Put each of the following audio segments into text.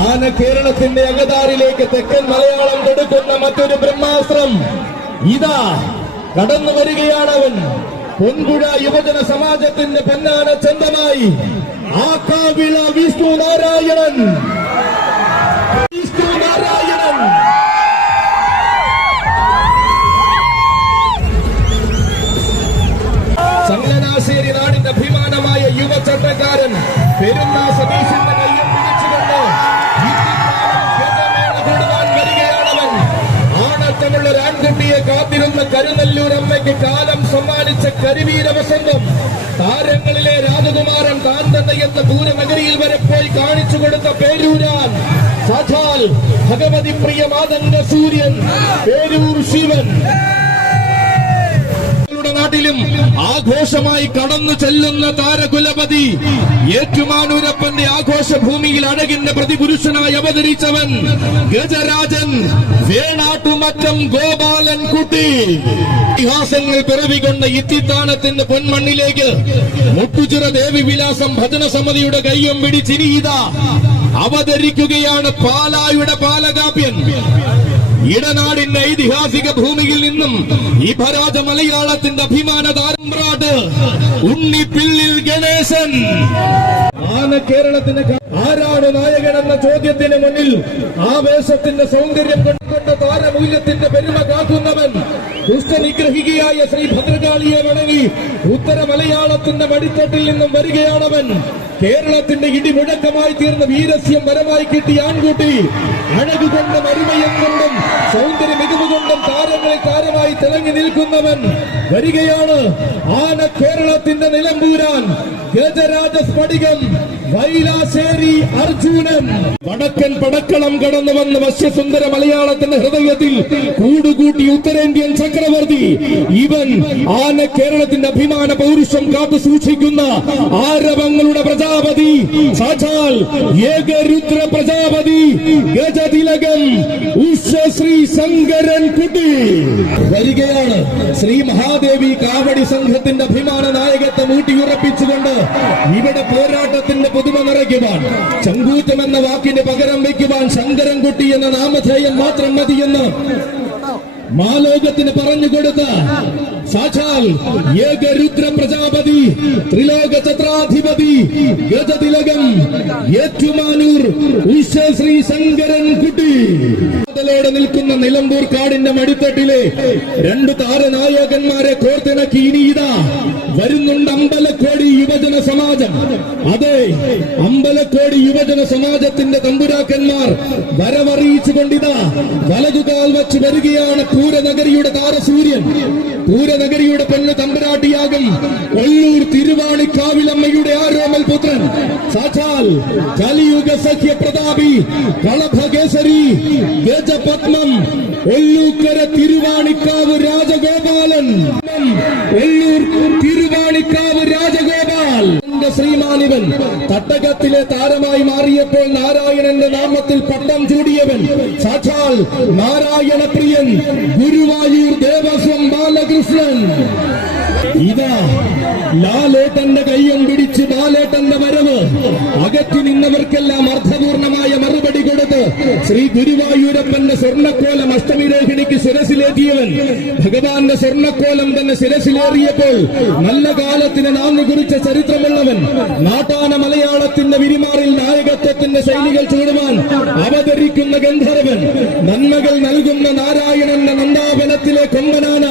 ആന കേരളത്തിന്റെ അകതാരിലേക്ക് തെക്കൻ മലയാളം കൊടുക്കുന്ന മറ്റൊരു ബ്രഹ്മാസ്ത്രം. ഇതാ കടന്നു വരികയാണ് അവൻ. പൊൻകുഴ യുവജന സമാജത്തിന്റെ പൊന്നാന ചന്തമായി. ആക്കാവിള വിഷ്ണു നാരായണൻ. വിഷ്ണു നാടിന്റെ അഭിമാനമായ യുവ ചട്ടക്കാരൻ പെരുന്നാ കരിവീര വസന്തം താരങ്ങളിലെ രാജകുമാരൻ താൻ തന്നെ എന്ന പൂരനഗരിയിൽ വരെ പോയി കാണിച്ചു കൊടുത്ത പേരൂരാൻ സാധാൽ ഭഗവതി പ്രിയ മാതംഗ സൂര്യൻ പേരൂർ ശിവൻ നാട്ടിലും ആഘോഷമായി കടന്നു ചെല്ലുന്ന താരകുലപതി ഏറ്റുമാനൂരപ്പന്റെ ആഘോഷ ഭൂമിയിൽ അഴകിന്റെ പ്രതിപുരുഷനായി അവതരിച്ചവൻ ഗജരാജൻ വേണാട്ടുമറ്റം ഗോപാലൻ കുട്ടി. ഇതിഹാസങ്ങൾ പിറവികൊണ്ട ഇത്തിത്താനത്തിന്റെ പൊന്മണ്ണിലേക്ക് മുട്ടുചിറ ദേവി വിലാസം ഭജന സമിതിയുടെ കയ്യും പിടിച്ചിരിയിത അവതരിക്കുകയാണ് പാലായുടെ പാലകാപ്യൻ. ഇടനാടിന്റെ ഐതിഹാസിക ഭൂമിയിൽ നിന്നും ഈ പരാജ മലയാളത്തിന്റെ അഭിമാന താരമ്പ്രാട്ട് ഉണ്ണിപ്പിള്ളിൽ ഗണേശൻ. ആന കേരളത്തിന്റെ ആരാണ് നായകൻ എന്ന ചോദ്യത്തിന് മുന്നിൽ ആവേശത്തിന്റെ സൗന്ദര്യം കൊണ്ടുകൊണ്ട് താരമൂല്യത്തിന്റെ പെരുമ കാക്കുന്നവൻ ദുഷ്ടനിഗ്രഹികയായ ശ്രീ ഭദ്രകാളിയെ വണങ്ങി ഉത്തര മലയാളത്തിന്റെ മടിത്തട്ടിൽ നിന്നും വരികയാണവൻ. കേരളത്തിന്റെ ഇടിമുഴക്കമായി തീർന്ന വീരസ്യം വരമായി കിട്ടിയ ആൺകുട്ടി അഴകുകൊണ്ട് കൊണ്ടും അരുമയം കൊണ്ടും സൗന്ദര്യ മികവ് കൊണ്ടും താരങ്ങളിൽ താരമായി തിളങ്ങി നിൽക്കുന്നവൻ വരികയാണ്. ആന കേരളത്തിന്റെ നിലമ്പൂരാൻ ഗജരാജ സ്ഫടികം വൈലാശേരി അർജുനൻ. വടക്കൻ പടക്കളം കടന്നു വന്ന വശ്യസുന്ദര മലയാളത്തിന്റെ ഹൃദയത്തിൽ കൂടുകൂട്ടി ഉത്തരേന്ത്യൻ ചക്രവർത്തി ഇവൻ ആന കേരളത്തിന്റെ അഭിമാന പൗരുഷം കാത്തു സൂക്ഷിക്കുന്ന ആരവങ്ങളുടെ പ്രജാപതി സാക്ഷാൽ ഏകരുദ്ര പ്രജാപതി ഗജതിലകം ഉഷശ്രീ ശങ്കരൻ കുട്ടി. വരികയാണ് ശ്രീ മഹാദേവി കാവടി സംഘത്തിന്റെ അഭിമാന നായകത്വം ഊട്ടിയുറപ്പിച്ചുകൊണ്ട് ഇവിടെ പോരാട്ടത്തിന്റെ പുതുമ നിറയ്ക്കുവാൻ ചങ്കൂറ്റം എന്ന വാക്കിന് പകരം വയ്ക്കുവാൻ ശങ്കരൻകുട്ടി എന്ന നാമധേയം മാത്രം മതിയെന്ന് മാലോകത്തിന് പറഞ്ഞു കൊടുത്ത സാക്ഷാൽ ഏകരുദ്ര പ്രജാപതി ത്രിലോക ചത്രാധിപതി ഗജതിലകം ഏറ്റുമാനൂർ ഉഷശ്രീ ശങ്കരൻ കുട്ടി. നിൽക്കുന്ന നിലമ്പൂർ കാടിന്റെ മടിത്തട്ടിലെ രണ്ട് താരനായകന്മാരെ കോർത്തിണക്കി ഇനി ഇതാ വരുന്നുണ്ട് അമ്പലക്കോടി യുവജന സമാജം. അതെ അമ്പലക്കോടി യുവജന സമാജത്തിന്റെ തമ്പുരാക്കന്മാർ വരവറിയിച്ചുകൊണ്ടിതാ വലതുകാൽ വച്ച് വരികയാണ് പൂരനഗരിയുടെ താരസൂര്യൻ. പൂരനഗരിയുടെ പെണ്ണ് തമ്പരാട്ടിയാകും. കൊല്ലൂർ തിരുവാണിക്കാവിലമ്മയുടെ ആരോമൽ പുത്രൻ. സാക്ഷാൽ കലിയുഗ സഖ്യ പ്രതാപി കളഭകേസരി ഗജപത്മം ഒല്ലൂക്കര തിരുവാണിക്കാവ് രാജഗോപാലൻ. ഒല്ലൂർ തിരുവാണിക്കാവ് രാജഗോപാൽ. ശ്രീമാനിവൻ തട്ടകത്തിലെ താരമായി മാറിയപ്പോൾ നാരായണന്റെ നാമത്തിൽ പട്ടം ചൂടിയവൻ. സാക്ഷാൽ നാരായണപ്രിയൻ ഗുരുവായൂർ ദേവസ്വം ഇതാ ലാലേട്ടന്റെ കയ്യും പിടിച്ച് ബാലേട്ടന്റെ വരവ്. അകറ്റി നിന്നവർക്കെല്ലാം അർത്ഥപൂർണമായ മറുപടി കൊടുത്ത് ശ്രീ ഗുരുവായൂരപ്പന്റെ സ്വർണക്കോലം അഷ്ടമിരോഹിണിക്ക് ശിരസിലേറ്റിയവൻ. ഭഗവാന്റെ സ്വർണക്കോലം തന്നെ ശിരസിലേറിയപ്പോൾ നല്ല കാലത്തിന് നാന്ദി കുറിച്ച ചരിത്രമുള്ളവൻ നാട്ടാന മലയാളത്തിന്റെ വിരിമാറിൽ നായകത്വത്തിന്റെ ശൈലികൾ ചൂടുവാൻ അവതരിക്കുന്ന ഗന്ധർവൻ നന്മകൾ നൽകുന്ന നാരായണന്റെ നന്ദാവനത്തിലെ കൊമ്പനാന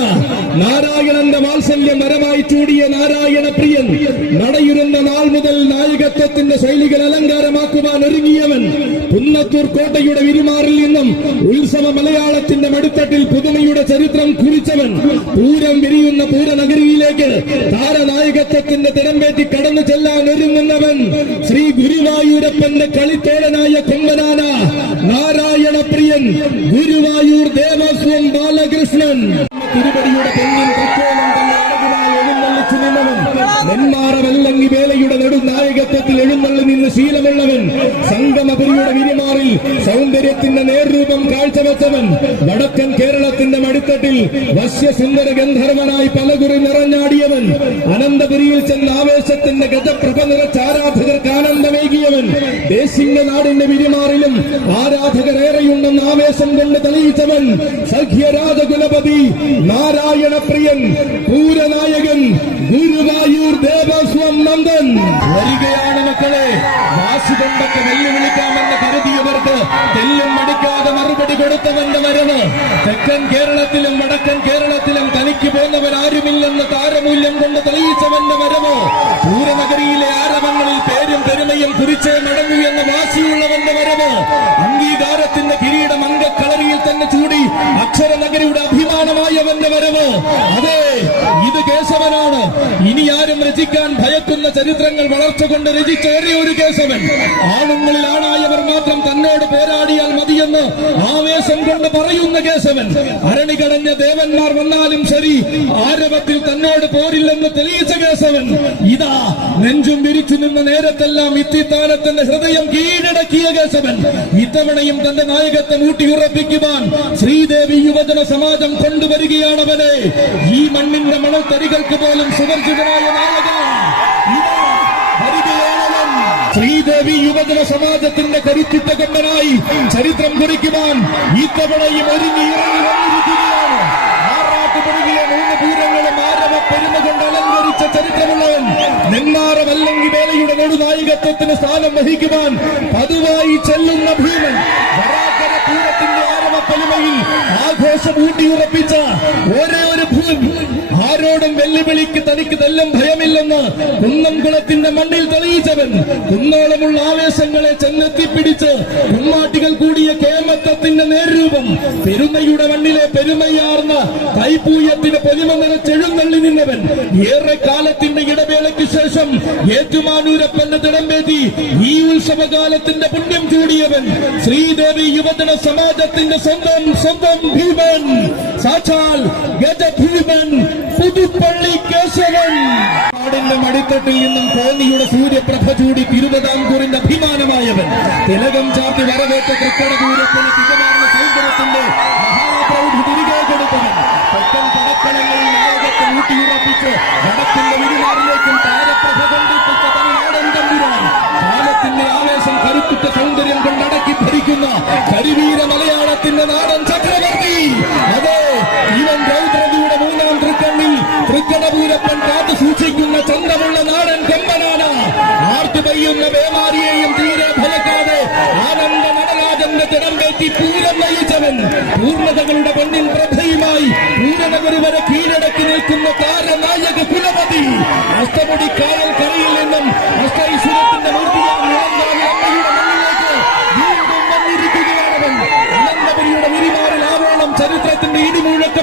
വാത്സല്യം മരമായി ചൂടിയ നാരായണ പ്രിയൻ നടയിരുന്ന നാൾ മുതൽ നായകത്വത്തിന്റെ ശൈലികൾ അലങ്കാരമാക്കുവാൻ ഒരുങ്ങിയവൻ പുന്നത്തൂർ കോട്ടയുടെ വിരുമാറിൽ നിന്നും ഉത്സവ മലയാളത്തിന്റെ മടിത്തട്ടിൽ പുതുമയുടെ ചരിത്രം കുറിച്ചവൻ പൂരം വിരിയുന്ന പൂരനഗരിയിലേക്ക് താരനായകത്വത്തിന്റെ തിരമ്പേറ്റി കടന്നു ചെല്ലാൻ ഒരുങ്ങുന്നവൻ ശ്രീ ഗുരുവായൂരപ്പന്റെ കളിത്തോളനായ കൊമ്പനാന നാരായണ പ്രിയൻ ഗുരുവായൂർ ദേവസ്വം ബാലകൃഷ്ണൻ. തിരുപടിയുടെ പെണ്ണിൻ തൃക്കോലം വെല്ലങ്ങി വേലയുടെ നെടുനായകത്വത്തിൽ എഴുന്നള്ളി നിന്ന് ശീലമുള്ളവൻ സംഗമപുരിയുടെ വിരിമാറിൽ സൗന്ദര്യത്തിന്റെ നേർരൂപം കാഴ്ചവെച്ചവൻ വടക്കൻ കേരളത്തിന്റെ മടിത്തട്ടിൽ വശ്യസുന്ദര ഗന്ധർവനായി പലകുറി നിറഞ്ഞാടിയവൻ അനന്തപുരിയിൽ ചെന്ന ആവേശത്തിന്റെ ഗജപ്രഭ നിറച്ച ആരാധകർക്ക് ആനന്ദമേകിയവൻ ദേശീയ നാടിന്റെ വിരിമാറിലും ആരാധകരേറെയുണ്ടെന്ന് ആവേശം കൊണ്ട് തെളിയിച്ചവൻ സഖ്യരാജകുലപതി നാരായണപ്രിയൻ പൂരനായകൻ ഗുരുവായൂർ ദേവസ്വം നന്ദൻ. വരികയാണ് മക്കളെ വാസുകൊണ്ടൊക്കെ വെല്ലുവിളിക്കാമെന്ന് കരുതിയവർക്ക് തെല്ലും മറുപടി കൊടുത്തവന്റെ വരവ് തെക്കൻ കേരളത്തിലും വടക്കൻ കേരളത്തിലും തനിക്ക് പോന്നവരാരുമില്ലെന്ന് താരമൂല്യം കൊണ്ട് തെളിയിച്ചവന്റെ വരവ് പൂരനഗരിയിലെ ആരവങ്ങളിൽ പേരും പെരുമയും കുറിച്ചേ നടന്നു എന്ന വാശിയുള്ളവന്റെ വരവ് അംഗീകാരത്തിന്റെ കിരീടം രചിക്കാൻ ഭയക്കുന്ന ചരിത്രങ്ങൾ വളർച്ച കൊണ്ട് രചിച്ച ഒരേ കേശവൻ. ആണുങ്ങളിൽ ആണായവർ മാത്രം തന്നോട് പോരാടിയാൽ മതിയെന്ന് ആവേശം കൊണ്ട് പറയുന്ന കേശവൻ. അരണികടഞ്ഞ ദേവന്മാർ വന്നാലും ശരി ആരവത്തിൽ തന്നോട് പോരില്ലെന്ന് തെളിയിച്ച കേശവൻ ഇതാ നെഞ്ചും വിരിച്ചു നിന്ന നേരത്തെല്ലാം ഇത്തിത്താനത്തിന്റെ ഹൃദയം കീഴടക്കിയ കേശവൻ. ഇത്തവണയും തന്റെ നായകത്വം ഊട്ടിയുറപ്പിക്കുവാൻ ശ്രീദേവി യുവജന സമാജം കൊണ്ടുവരികയാണവനെ ഈ മണ്ണിന്റെ മണൽത്തരികൾക്ക് പോലും സുപരിചിതനായ നായകനാണ്. ശ്രീദേവി യുവജന സമാജത്തിന്റെ കരുത്തിട്ട കൊണ്ടനായി ചരിത്രം കുറിക്കുവാൻ ഇത്തവണയും ഒരുങ്ങി ഇറങ്ങി വന്നിരിക്കുകയാണ്. ആരവ പെരുമ കൊണ്ട് അലങ്കരിച്ച ചരിത്രമുള്ളവൻ നെന്മാറമല്ലെങ്കിൽ വേലയുടെ നെടുനായികത്വത്തിന് സ്ഥാനം വഹിക്കുവാൻ പതിവായി ചെല്ലുന്ന ഭീമൻ. വരാക്കര പൂരത്തിന്റെ ആരവ പെരുമയിൽ ആഘോഷം ഊട്ടിയുറപ്പിച്ച ഒരേ ഒരു ആരോടും വെല്ലുവിളിക്ക് തനിക്ക് തെല്ലും ഭയമില്ലെന്ന് കുന്നംകുളത്തിന്റെ മണ്ണിൽ തെളിയിച്ചവൻ കുന്നോളമുള്ള ആവേശങ്ങളെ ചെന്നെത്തിപ്പിടിച്ച് കുമ്മാട്ടികൾ കൂടിയ കേമത്തത്തിന്റെ നേരൂപം പെരുമയുടെ മണ്ണിലെ പെരുമയാർന്ന കൈപ്പൂയത്തിന് പൊലിമ നിറച്ചെഴുന്നള്ളി നിന്നവൻ ഏറെ കാലത്തിന്റെ ഇടവേളയ്ക്ക് ശേഷം ഏറ്റുമാനൂരപ്പന്റെ തിടമ്പേറ്റി ഈ ഉത്സവകാലത്തിന്റെ പുണ്യം ചൂടിയവൻ ശ്രീദേവി യുവജന സമാജത്തിന്റെ സ്വന്തം സ്വന്തം ഭീമൻ. സാക്ഷാൽ ഗജഭീമൻ പുതുപ്പള്ളി കേശവൻ. നാടിന്റെ മടിത്തട്ടിൽ നിന്നും കോന്നിയുടെ സൂര്യപ്രഭ ചൂടി തിരുവിതാംകൂറിന്റെ അഭിമാനമായവൻ. തിലകം ചാർത്തി വരവേറ്റ തൃക്കടപൂരത്തിന് തികമാർന്ന സൗന്ദര്യത്തിന്റെ മഹാപ്രൗഢി തിരികെ കൊടുത്തവൻ. തെക്കൻ പടക്കളങ്ങളിൽ നായകത്തെ ഊട്ടിയുറപ്പിച്ച് വടക്കിന്റെ വിരുമാറിലേക്കും താരപ്രഭ കൊണ്ടിപ്പിച്ച നാടൻ തമ്പുരാൻ. കാലത്തിന്റെ ആവേശം കരുത്തുറ്റ സൗന്ദര്യം കൊണ്ടടക്കി ഭരിക്കുന്ന കരിവീര മലയാളത്തിന്റെ നാടൻ ചക്രവർത്തി. അതെ ഇവൻ രൗദ്രതിയുടെ മൂന്നാം തൃക്കണ്ണിൽ തൃക്കടപൂരപ്പൻ കാത്തു സൂക്ഷിക്കുന്ന ചന്തമുള്ള നാടൻ കൊമ്പനാണ് ആർത്തു വേമാരിയെയും തീരെ ഭയക്കാതെ ആനന്ദ നടരാജന്റെ തിടമ്പേറ്റി പൂരം പൂർണതകളുടെ പെണ്ണിൻ പ്രഭയുമായി പൂരനഗരി വരെ കീഴടക്കി നിൽക്കുന്ന താരനായക കുലപതി. അഷ്ടമുടി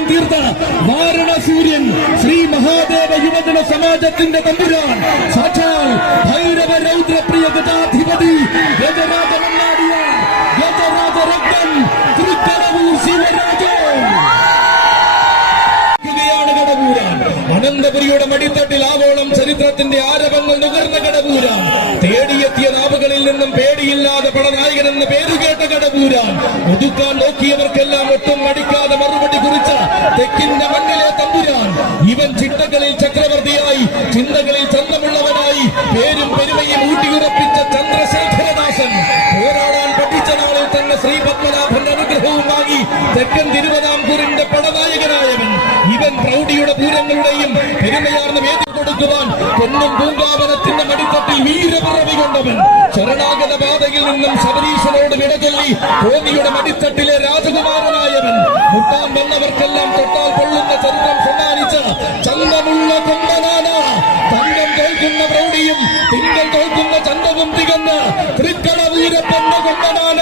ഇടിമുഴക്കം വാരണ സൂര്യൻ ശ്രീ മഹാദേവ യുവജന സമാജത്തിന്റെ തമ്പുരാൻ. സാക്ഷാൽ ഭൈരവ രൗദ്രപ്രിയ ഗതാധിപതി ഗജരാജ മണ്ണാടിയ ഗജരാജ രക്തം തൃക്കടവൂർ ശിവരാജൻ അനന്തപുരിയുടെ മടിത്തട്ടിൽ ആവോളം ചരിത്രത്തിന്റെ ആരവങ്ങൾ നുകർന്ന കടപൂരാൻ. തേടിയെത്തിയ നാവുകളിൽ നിന്നും പേടിയില്ലാതെ പടനായകൻ എന്ന പേരുകേട്ട കടപൂരാൻ. ഒതുക്കാൻ നോക്കിയവർക്കെല്ലാം തെക്കിന്റെ മണ്ണിലെ തമ്പുരാൻ. ഇവൻ ചിട്ടകളിൽ ചക്രവർത്തിയായി ചിന്തകളിൽ ചന്തമുള്ളവനായി പേരും പെരുമയും ഊട്ടിയുറപ്പിച്ച ചന്ദ്രശേഖരദാസൻ. പോരാടാൻ പഠിച്ച നാളിൽ തന്നെ ശ്രീ പത്മനാഭന്റെ അനുഗ്രഹവും വാങ്ങി തെക്കൻ തിരുവിതാംകൂറിന്റെ പടനായകനായവൻ. ഇവൻ പ്രൗഢിയുടെ പൂരങ്ങളുടെയും പെരുമയാർന്ന് വേദി കൊടുക്കുവാൻ പൊന്നും പൂങ്കാവനത്തിന്റെ മടിത്തട്ടിൽ വീരപിറവി കൊണ്ടവൻ. ശരണാഗത നിന്നും ശബരീശനോട് വിടചൊല്ലി കോന്നിയുടെ മടിത്തട്ടിലെ രാജകുമാരനായവൻ. മുട്ടാൻ വന്നവർക്കെല്ലാം തൊട്ടാൽ കൊള്ളുന്ന ചരിത്രം സമ്മാനിച്ച ചന്തമുള്ള കൊമ്പനാന തങ്കം തോൽക്കുന്ന പ്രൗഢിയും തിങ്കൾ തോൽക്കുന്ന ചന്തവും തികന്ന് തൃക്കട വീരപ്പന്റെ കൊമ്പനാന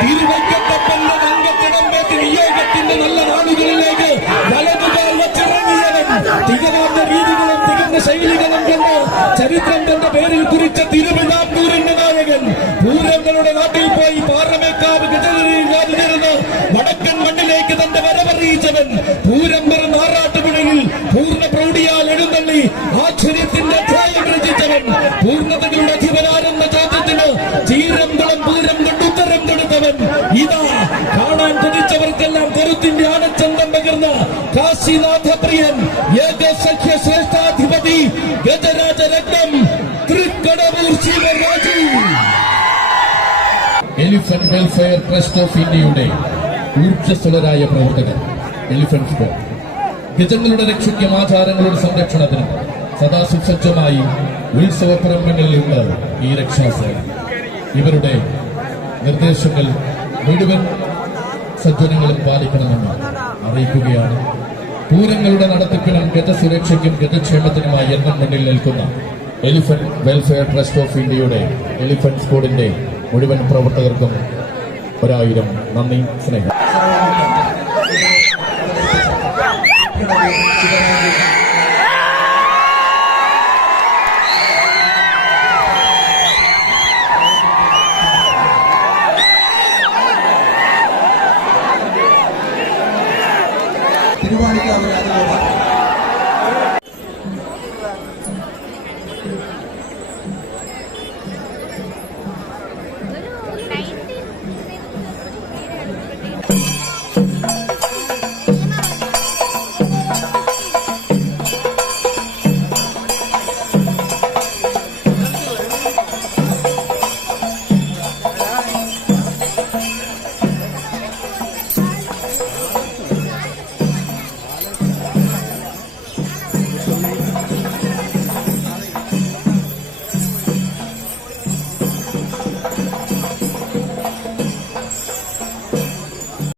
തിരുവയ്ക്കത്തപ്പന്റെ അംഗത്തിടമ്പേറ്റ് നിയോഗത്തിന്റെ നല്ല നാടുകളിലേക്ക് വലതുകാൽ വച്ചിറങ്ങിയവൻ. തികവാത്ത രീതികളും തികഞ്ഞ ശൈലികളും കണ്ട് ചരിത്രം തന്റെ പേരിൽ കുറിച്ച തിരുവിതാംകൂറിന്റെ നായകൻ പൂരങ്ങളുടെ നാട്ടിൽ പോയി പാറമേക്കാവ് രാജിച്ചിരുന്ന് വടക്കൻ മണ്ണിലേക്ക് തന്റെ വരവറിയിച്ചവൻ പൂരം പിറന്ന ആറാട്ടുപുഴയിൽ പൂർണ പ്രൗഢിയാൽ എഴുന്നള്ളി ആശ്ചര്യത്തിന്റെ അധ്യായം രചിച്ചവൻ. പൂർണതകളുടെ അധിപനാരെന്ന ചോദ്യത്തിന് ചീരംകുളം പൂരം കൊണ്ട് ഉത്തരം കൊടുത്തവൻ. വെൽഫെയർ ട്രസ്റ്റ് ഓഫ് ഇന്ത്യയുടെ ഊർജസ്വലരായ പ്രവർത്തകർ എലിഫന്റ് സ്പോർട്ട് ഗജങ്ങളുടെ രക്ഷയ്ക്കും ആചാരങ്ങളുടെ സംരക്ഷണത്തിനും സദാ സുസജ്ജമായി ഉത്സവപ്പറമ്പുകളിലുള്ള ഈ രക്ഷാസേന. ഇവരുടെ നിർദ്ദേശങ്ങൾ മുഴുവൻ സജ്ജനങ്ങളും പാലിക്കണമെന്ന് അറിയിക്കുകയാണ്. പൂരങ്ങളുടെ നടത്തിപ്പിനും ഗജസുരക്ഷയ്ക്കും ഗജക്ഷേമത്തിനുമായി എന്നും മുന്നിൽ നിൽക്കുന്ന എലിഫന്റ് വെൽഫെയർ ട്രസ്റ്റ് ഓഫ് ഇന്ത്യയുടെ എലിഫന്റ് സ്കൂളിന്റെ മുഴുവൻ പ്രവർത്തകർക്കും ഒരായിരം നന്ദി സ്നേഹം. തിരുവാണിക്കാവ്